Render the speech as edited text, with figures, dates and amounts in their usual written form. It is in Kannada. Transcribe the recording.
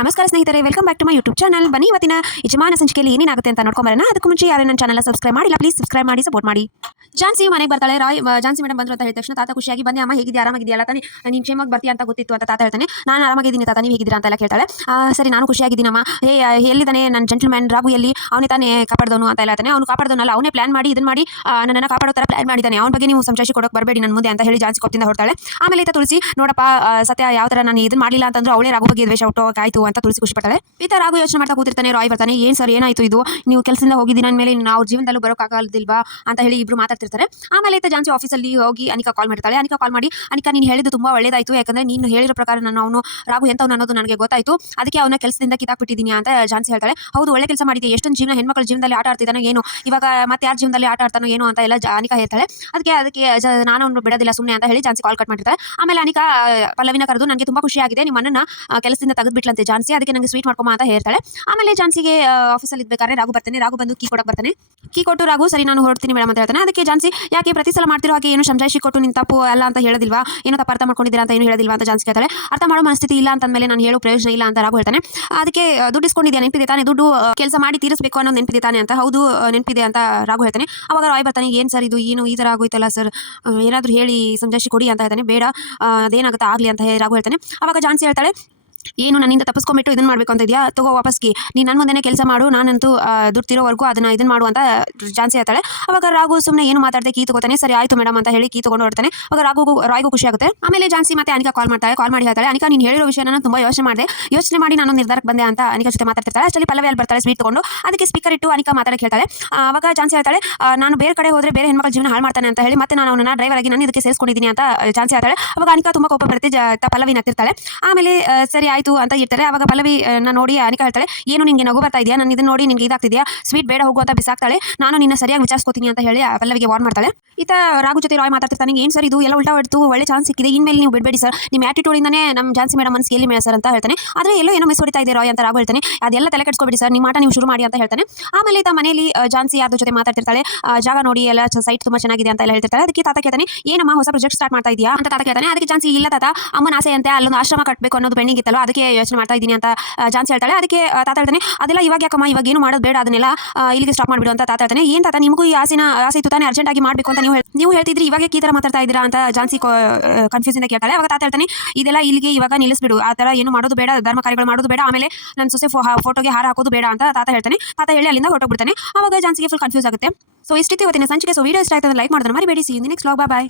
ನಮಸ್ಕಾರ ಸ್ನೇಹಿತರೆ, welcome back to my YouTube channel. ಬನ್ನಿ ಇವತ್ತಿನ ಯಜಮಾನ ಸಂಚಿಕೆಯಲ್ಲಿ ಏನೇನಾಗುತ್ತೆ ಅಂತ ನೋಡ್ಕೊಂಬರೋಣ. ಅದಕ್ಕೂ ಮುಂಚೆ ಯಾರು ನನ್ನ ಚಾನಲ್ ಸಬ್ಸ್ಕ್ರೈಬ್ ಮಾಡಿಲ್ಲ, ಪ್ಲೀಸ್ ಸಬ್ಸ್ಕ್ರೈಬ್ ಮಾಡಿ, ಸಪೋರ್ಟ್ ಮಾಡಿ. ಝಾನ್ಸಿ ಮನೆಗೆ ಬರ್ತಾಳೆ. ಝಾನ್ಸಿ ಮೇಡಮ್ ಬಂದ್ರು ಅಂತ ಹೇಳಿದ ತಕ್ಷಣ ತಾತ ಖುಷಿಯಾಗಿ ಬಂದೆ ಅಮ್ಮ ಹೇಗಿದ್ಯಾ, ಆರಾಮಾಗಿದೆಯಲ್ಲ ತಾನೆ, ನೀನು ಕ್ಷೇಮವಾಗಿ ಬರ್ತೀಯ ಅಂತ ಗೊತ್ತಿತ್ತು ಅಂತ ತಾತ ಹೇಳ್ತಾನೆ. ನಾನು ಆರಾಮಾಗಿದ್ದೀನಿ ತಾತ, ನೀವು ಹೇಗಿದ್ದೀರಾ ಅಂತೆಲ್ಲ ಕೇಳ್ತಾಳೆ. ಸರಿ ನಾನು ಖುಷಿಯಾಗಿದ್ದೀನಮ್ಮ. ಎಲ್ಲಿದ್ದಾನೆ ನನ್ನ ಜೆಂಟಲ್ಮ್ಯಾನ್ ರಾಘು, ಎಲ್ಲಿ ಅವನೇ ತಾನೇ ಕಾಪಾಡ್ದವನು ಅಂತ ಹೇಳ್ತಾನೆ. ಅವನು ಕಾಪಾಡ್ದವನಲ್ಲ, ಅವನೇ ಪ್ಲಾನ್ ಮಾಡಿ ಇದನ್ನ ಮಾಡಿ ನನ್ನನ್ನು ಕಾಪಾಡೋ ಥರ ಪ್ಲಾನ್ ಮಾಡಿದ್ದಾನೆ. ಅವನ ಬಗ್ಗೆ ನೀವು ಸಂಶಯ ಕೊಡೋಕೆ ಬರಬೇಡಿ ನನ್ನ ಮುಂದೆ ಅಂತ ಹೇಳಿ ಝಾನ್ಸಿ ಕೊಟ್ಟಿಂದ ಹೊರತಾಳೆ. ಆಮೇಲೆ ತುಳಸಿ ನೋಡಪ್ಪ ಸತ್ಯ ಯಾವ ಥರ ನಾನು ಇದನ್ನ ಮಾಡಲಿಲ್ಲ ಅಂತಂದ್ರೆ ಅವಳೇ ರಾಘು ಬಗ್ಗೆ ದ್ವೇಷ ಹುಟ್ಟೋಕಾಯ್ತು ಅಂತ ತುಳಸಿ ಖುಷಿ ಪಡ್ತಾಳೆ. ಈತ ರಾಘು ಯೋಚನೆ ಮಾಡ್ತಾ ಕೂತಿರ್ತಾನೆ. ರಾಯ್ ಬರ್ತಾನೆ. ಏನು ಸರ್ ಏನಾಯ್ತು ಇದು, ನೀವು ಕೆಲಸದಿಂದ ಹೋಗಿದ್ದೀನಿ ಅಂದಮೇಲೆ ಅವ್ರ ಜೀವನದಲ್ಲೂ ಬರೋಕ್ಕಾಗಲ್ದಿಲ್ವಾ ಅಂತ ಹೇಳಿ ಇಬ್ರು ಮಾತಾಡ್ತಿರ್ತಾರೆ. ಆಮೇಲೆ ಈತ ಝಾನ್ಸಿ ಆಫೀಸಲ್ಲಿ ಹೋಗಿ ಅನಿಕಾ ಕಾಲ್ ಮಾಡ್ತಾಳೆ. ಅನಿಕಾ ಕಾಲ್ ಮಾಡಿ, ಅನಿಕಾ ನೀನು ಹೇಳಿದ್ದು ತುಂಬಾ ಒಳ್ಳೇದಾಯ್ತು, ಯಾಕಂದ್ರೆ ನೀನು ಹೇಳಿರೋ ಪ್ರಕಾರ ಅವನು ರಾಘು ಎಂತವ್ನು ಅನ್ನೋದು ನನಗೆ ಗೊತ್ತಾಯ್ತು, ಅದಕ್ಕೆ ಅವನ ಕೆಲಸದಿಂದ ಕಿತ್ತಾಕ್ಬಿಟ್ಟಿದ್ದೀನಿ ಅಂತ ಝಾನ್ಸಿ ಹೇಳ್ತಾಳೆ. ಹೌದು ಒಳ್ಳೆ ಕೆಲಸ ಮಾಡಿದ್ದೆ, ಎಷ್ಟೊಂದು ಜೀವನ ಹೆಣ್ಮಕ್ಳ ಜೀವನದಲ್ಲಿ ಆಟ ಆಡ್ತಿದ್ದಾನೋ ಏನು, ಇವಾಗ ಮತ್ತೆ ಯಾರ ಜೀವನದಲ್ಲಿ ಆಟ ಆಡ್ತಾನೋ ಏನು ಅಂತ ಎಲ್ಲ ಅನಿಕಾ ಹೇಳ್ತಾಳೆ. ಅದಕ್ಕೆ ನಾನು ಅವ್ನು ಬಿಡೋದಿಲ್ಲ ಸುಮ್ಮನೆ ಅಂತ ಹೇಳಿ ಝಾನ್ಸಿ ಕಾಲ್ ಕಟ್ ಮಾಡಿರ್ತಾಳೆ. ಆಮೇಲೆ ಅನಿಕಾ ಪಲ್ಲವಿನ ಕರೆದು ನನಗೆ ತುಂಬಾ ಖುಷಿ ಆಗಿದೆ, ನಿಮ್ಮನ್ನ ಕೆಲಸದಿಂದ ತೆಗೆದ್ಬಿಟ್ಲಂತೆ ಝಾನ್ಸಿ, ಅದಕ್ಕೆ ನನಗೆ ಸ್ವೀಟ್ ಮಾಡ್ಕೊಮ್ಮ ಅಂತ ಹೇಳ್ತಾಳೆ. ಆಮೇಲೆ ಝಾನ್ಸಿಗೆ ಆಫೀಸಲ್ಲಿ ಇದ್ಬೇಕಾದ್ರೆ ರಾಘು ಬರ್ತಾನೆ. ರಾಘು ಬಂದು ಕೀ ಕೊಡಕ್ಕೆ ಬರ್ತಾನೆ. ಕೀ ಕೊಟ್ಟು ರಾಘು ಸರಿ ನಾನು ಹೊರಡ್ತೀನಿ ಮೇಡಮ್ ಅಂತ ಹೇಳ್ತಾನೆ. ಅದಕ್ಕೆ ಝಾನ್ಸಿ ಯಾಕೆ ಪ್ರತಿ ಸಲ ಮಾಡ್ತಿರೋ ಹಾಗೆ ಏನು ಸಂಜಾಯಿಸಿ ಕೊಟ್ಟು ನಿನ್ನ ತಪ್ಪು ಅಲ್ಲ ಅಂತ ಹೇಳೋದಿಲ್ವಾ, ಏನೋ ತಪ್ಪು ಅರ್ಥ ಮಾಡ್ಕೊಂಡಿದ್ದೀರಾ ಅಂತ ಏನು ಹೇಳೋದಿಲ್ವಾ ಅಂತ ಝಾನ್ಸಿ ಕೇಳ್ತಾಳೆ. ಅರ್ಥ ಮಾಡೋ ಮನಸ್ಥಿತಿ ಇಲ್ಲ ಅಂತಂದ್ಮೇಲೆ ನಾನು ಹೇಳೋ ಪ್ರಯೋಜನ ಇಲ್ಲ ಅಂತ ರಾಘು ಹೇಳ್ತಾನೆ. ಅದಕ್ಕೆ ದುಡ್ಡು ಇಸ್ಕೊಂಡಿದ್ಯಾ, ನೆನಪಿದೆ ತಾನೆ, ದುಡ್ಡು ಕೆಲಸ ಮಾಡಿ ತೀರಿಸಬೇಕು ಅನ್ನೋದು ನೆನಪಿದೆ ತಾನೆ ಅಂತ. ಹೌದು ನೆನಪಿದೆ ಅಂತ ರಾಘು ಹೇಳ್ತಾನೆ. ಅವಾಗ ರಾಯ್ ಬರ್ತಾನೆ. ಏನು ಸರ್ ಇದು, ಏನು ಈ ಥರ ಆಗೋಯ್ತಲ್ಲ ಸರ್, ಏನಾದರೂ ಹೇಳಿ ಸಂಜಾಯಿಸಿ ಕೊಡಿ ಅಂತ ಹೇಳ್ತಾನೆ. ಬೇಡ ಅದೇನಾಗುತ್ತೆ ಆಗಲಿ ಅಂತ ಹೇಳಿ ರಾಘು ಹೇಳ್ತಾನೆ. ಅವಾಗ ಝಾನ್ಸಿ ಹೇಳ್ತಾಳೆ, ಏನು ನನ್ನಿಂದ ತಪ್ಪಿಸ್ಕೊಂಬಿಟ್ಟು ಇದನ್ನು ಮಾಡಬೇಕು ಅಂತ ಇದೆಯಾ, ತಗೋ ವಾಪಸ್ಗೆ, ನೀನು ನನ್ನ ಮುಂದೆನೇ ಕೆಲಸ ಮಾಡು, ನಾನಂತೂ ದುಡ್ಡು ತಿರೋವರೆಗೂ ಅದನ್ನು ಇದನ್ನು ಮಾಡು ಅಂತ ಝಾನ್ಸಿ ಹೇಳ್ತಾಳೆ. ಅವಾಗ ರಾಘು ಸುಮ್ಮನೆ ಏನು ಮಾತಾಡದೆ ಕೀ ತಗೋತಾನೆ. ಸರಿ ಆಯಿತು ಮೇಡಮ್ ಅಂತ ಹೇಳಿ ಕೀ ತೊಗೊಂಡು ಹೊಡ್ತಾನೆ. ಅವಾಗ ರಾಯ್ಗೂ ಖುಷಿ ಆಗುತ್ತೆ. ಆಮೇಲೆ ಝಾನ್ಸಿ ಮತ್ತೆ ಅನಿಕಾ ಕಾಲ್ ಮಾಡಿ ಹೇಳ್ತಾಳೆ, ಅನಿಕಾ ನೀನು ಹೇಳಿರೋ ವಿಷಯ ನಾನು ತುಂಬ ಯೋಚನೆ ಮಾಡಿ ನಾನು ನಿರ್ಧಾರಕ್ಕೆ ಬಂದೆ ಅಂತ ಅನಿಕಾ ಜೊತೆ ಮಾತಾಡ್ತಿರ್ತಾಳೆ. ಅಷ್ಟರಲ್ಲಿ ಪಲ್ಲವಿ ಅಲ್ಲಿ ಬರ್ತಾಳೆ ಸ್ವೀಟ್ ತೊಗೊಂಡು. ಅದಕ್ಕೆ ಸ್ಪೀಕರ್ ಇಟ್ಟು ಅನಿಕಾ ಮಾತಾಡಕ್ಕೆ ಹೇಳ್ತಾಳೆ. ಅವಾಗ ಝಾನ್ಸಿ ಹೇಳ್ತಾಳೆ, ನಾನು ಬೇರೆ ಕಡೆ ಹೋದರೆ ಬೇರೆ ಹೆಣ್ಮಕ್ಳ ಜೀವನ ಹಾಳು ಮಾಡ್ತಾನೆ ಅಂತ ಹೇಳಿ ಮತ್ತೆ ನಾನು ಅವನನ್ನ ಡ್ರೈವರ್ ಆಗಿ ನಾನು ಇದಕ್ಕೆ ಸೇರಿಸ್ಕೊಂಡಿದ್ದೀನಿ ಅಂತ ಝಾನ್ಸಿ ಹೇಳ್ತಾಳೆ. ಅವಾಗ ಅನಿಕಾ ತುಂಬ ಕೋಪ ಬರುತ್ತೆ. ಪಲ್ಲವಿ ನತ್ತಿರ್ತಾಳೆ. ಆಮೇಲೆ ಸರಿ ಆಯಿತು ಅಂತ ಇರ್ತಾರೆ. ಅವಾಗ ಪಲ್ಲವಿ ನೋಡಿ ಅನಿಕಾ ಹೇಳ್ತಾಳೆ, ಏನು ನಿನಗೆ ನಗು ಬರ್ತಾ ಇದೆಯಾ, ನಾನು ಇದನ್ನ ನೋಡಿ ನಿನಗೆ ಇದಾಗ್ತಿದೆಯಾ, ಸ್ವೀಟ್ ಬೇಡ ಹೋಗು ಅಂತ ಬಿಸಾಕ್ತಾಳೆ. ನಾನು ನಿನ್ನ ಸರಿಯಾಗಿ ವಿಚಾರಿಸ್ಕೋತೀನಿ ಅಂತ ಹೇಳಿ ಪಲ್ಲವಿಗೆ ವಾರ್ನ್ ಮಾಡ್ತಾಳೆ. ಈತ ರಾಘು ಜೊತೆ ರಾಯ್ ಮಾತಾಡ್ತಿರ್ತಾನೆ. ಏನು ಸರ್ ಇದು ಎಲ್ಲ ಉಲ್ಟಾ ಹೊಡ್ತು, ಒಳ್ಳೆ ಚಾನ್ಸ್ ಸಿಕ್ಕಿದೆ, ಇನ್ಮೇಲೆ ನೀವು ಬಿಡಬೇಡಿ ಸರ್, ನಿಮ್ಮ ಆಟಿಟ್ಯೂಡಿಂದಾನೇ ನಮ್ಮ ಝಾನ್ಸಿ ಮೇಡಮ್ ಮನಸ್ಸಿಗೆ ಎಲ್ಲಿ ಮೇಳ ಸರ್ ಅಂತ ಹೇಳ್ತಾನೆ. ಆದರೆ ಏನೋ ಮಿಸ್ ಹೊಡಿತಾ ಇದೆ ರಾಯ್ ಅಂತ ರಾಘು ಹೇಳ್ತಾನೆ. ಅದೆಲ್ಲ ತಲೆ ಕೆಡಿಸ್ಕೊಬೇಡಿ ಸರ್, ನಿಮ್ಮ ಆಟ ನೀವು ಶುರು ಮಾಡಿ ಅಂತ ಹೇಳ್ತಾನೆ. ಆಮೇಲೆ ಈತ ಮನೆಯಲ್ಲಿ ಝಾನ್ಸಿ ಯಾರ ಜೊತೆ ಮಾತಾಡ್ತಿರ್ತಾಳೆ. ಜಾಗ ನೋಡಿ ಎಲ್ಲ ಸೈಟ್ ತುಂಬ ಚೆನ್ನಾಗಿದೆ ಅಂತ ಎಲ್ಲ ಹೇಳ್ತಿರ್ತಾರೆ. ಅದಕ್ಕೆ ತಾತ ಕೇಳ್ತಾನೆ, ಏನಮ್ಮ ಹೊಸ ಪ್ರಾಜೆಕ್ಟ್ ಸ್ಟಾರ್ಟ್ ಮಾಡ್ತಾ ಇದೆಯಾ ಅಂತ ತಾತ ಕೇಳ್ತಾನೆ. ಅದಕ್ಕೆ ಝಾನ್ಸಿ ಇಲ್ಲ ತಾತ, ಅಮ್ಮನ ಆಸೆ ಅಂತೆ ಅಲ್ಲೊಂದು ಆಶ್ರಮ ಕಟ್ಟಬೇಕು ಅನ್ನೋದು ಪೆಂಡಿಂಗ್ ಇತ್ತಲ್ಲ, ಅದಕ್ಕೆ ಯೋಚನೆ ಮಾಡ್ತಾ ಇದ್ದೀನಿ ಅಂತ ಝಾನ್ಸಿ ಹೇಳ್ತಾಳೆ. ಅದಕ್ಕೆ ತಾತ ಹೇಳ್ತಾನೆ, ಅದೆಲ್ಲ ಇವಾಗ ಯಾಕಮ್ಮ, ಇವಾಗ ಏನು ಮಾಡೋದು ಬೇಡ, ಅದನ್ನೆಲ್ಲ ಇಲ್ಲಿಗೆ ಸ್ಟಾಪ್ ಮಾಡಿಬಿಡು ಅಂತ ತಾತ ಹೇಳ್ತಾನೆ. ಏನು ತಾತ ನಿಮಗೂ ಈ ಆಸೆ ಇತ್ತು ತಾನೇ, ಅರ್ಜೆಂಟ್ ಆಗಿ ಮಾಡಬೇಕು ಅಂತ ನೀವು ಹೇಳ್ತಿದ್ರಿ, ಇವಾಗ ಈ ಥರ ಮಾತಾಡ್ತಾ ಇದ್ದೀರಾ ಅಂತ ಝಾನ್ಸಿ ಕನ್ಫ್ಯೂಸ್ ಇಂದ ಕೇಳ್ತಾಳೆ. ಅವಾಗ ತಾತ ಹೇಳ್ತಾನೆ, ಇದೆಲ್ಲ ಇಲ್ಲಿಗೆ ಇವಾಗ ನಿಲ್ಲಿಸ್ಬಿಡು, ಆ ಥರ ಏನು ಮಾಡೋದು ಬೇಡ, ಧರ್ಮ ಕಾರ್ಯಗಳು ಮಾಡೋದು ಬೇಡ, ಆಮೇಲೆ ನನ್ನ ಸೊಸೆ ಫೋಟೋಗೆ ಹಾರ ಹಾಕೋದು ಬೇಡ ಅಂತ ತಾತ ಹೇಳ್ತಾನೆ. ತಾತ ಹೇಳಿ ಅಲ್ಲಿಂದ ಹೊರಟೋಗ್ಬಿಡ್ತಾನೆ. ಅವಾಗ ಝಾನ್ಸಿಗೆ ಫುಲ್ ಕನ್ಫ್ಯೂಸ್ ಆಗುತ್ತೆ. ಸೊ ಇಷ್ಟಿತ್ತು ಇವತ್ತಿನ ಸಂಚಿಕೆ. ಸೊ ವಿಡಿಯೋ ಇಷ್ಟ ಆಯ್ತು ಲೈಕ್ ಮಾಡೋದನ್ನ ಮರಿಬೇಡಿ. See you in the next vlog. Bye.